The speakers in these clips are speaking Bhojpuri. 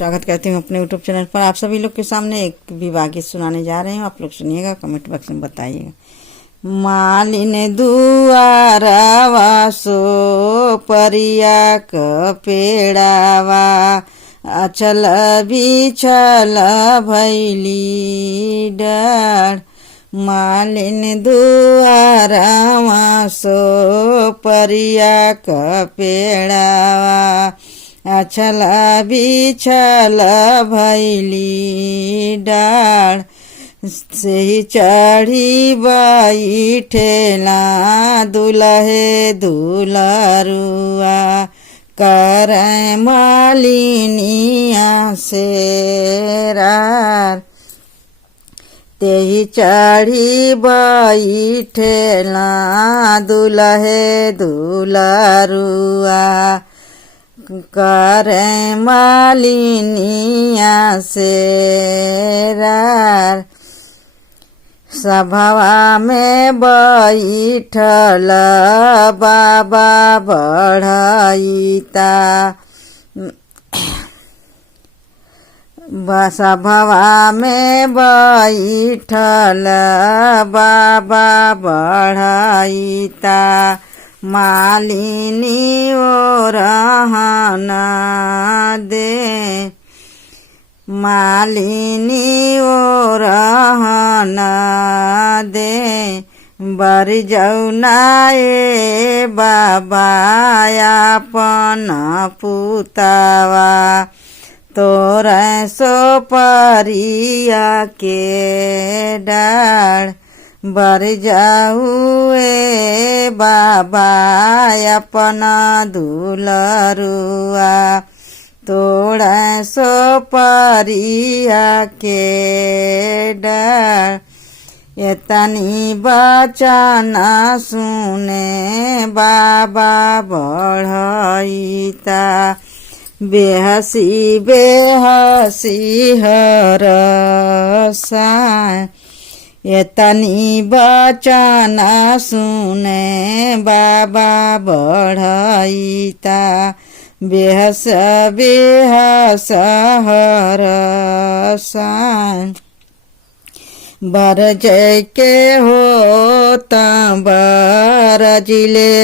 स्वागत करती हूँ अपने यूट्यूब चैनल पर। आप सभी लोग के सामने एक विवाह गीत सुनाने जा रहे हैं। आप लोग सुनिएगा, कमेंट बॉक्स में बताइएगा। मालिन दुआरा वासो परिया क पेड़ावा, अचल बिछल भैली डार। मालिन दुआरा वासो परिया क पेड़ावा, अचल बिछल भैली डार। से चढ़ी बैठेला दुल्हे दुलरुआ, कर मालिनिया से रार। तेही चढ़ी बैठेला दुल्हे दुलरुआ, करे मालिनिया से रार। सभावा में बैठल बाबा बढ़ईता, सभावा में बैठल बाबा बढ़ईता। मालिनी ओ रहना दे, मालिनी ओ रहना दे। बर जौना ए बाबा अपन पुतावा, तोरे सो परिया के डार। बर जाऊ ए बाबा अपन दुलरुआ, तोड़ा सो परिया के डार। एतनी बचना सुने बाबा बढ़ईता, बेहसी बेहसी हरसा। एतनी बचना सुने बाबा बढ़ईता, बेहस बेहस हरसा। बर जय के हो बर जिले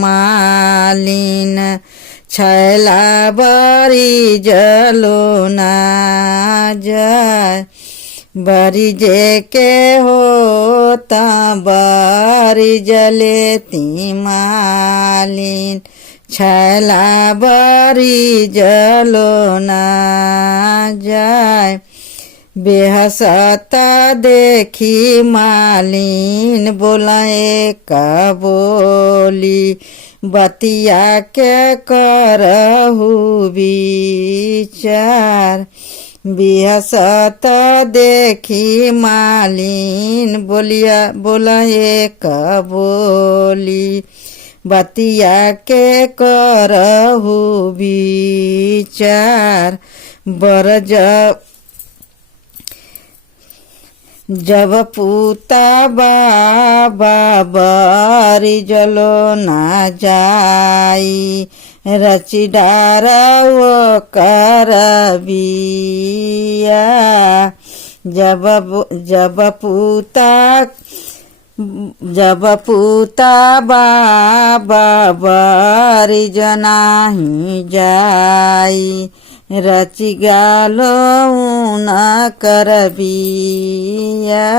मालिन, छैला बरी जलो ना जाय। बरी जे के हो बरी जले ती मालिन, छैला बरी जलो ना जाय। बेहसत देखी मालिन बोलाए का बोली, बतिया के करहु विचार। बेहसत देखी मालिन बोलाए का बोली, बतिया के करहु विचार। बर जब पूता बाबा बरी जलो ना जाई, रची डारा वो कर बिया। जब पूता बाबा बरी जनाही जाई, रची गालो न कर बिया।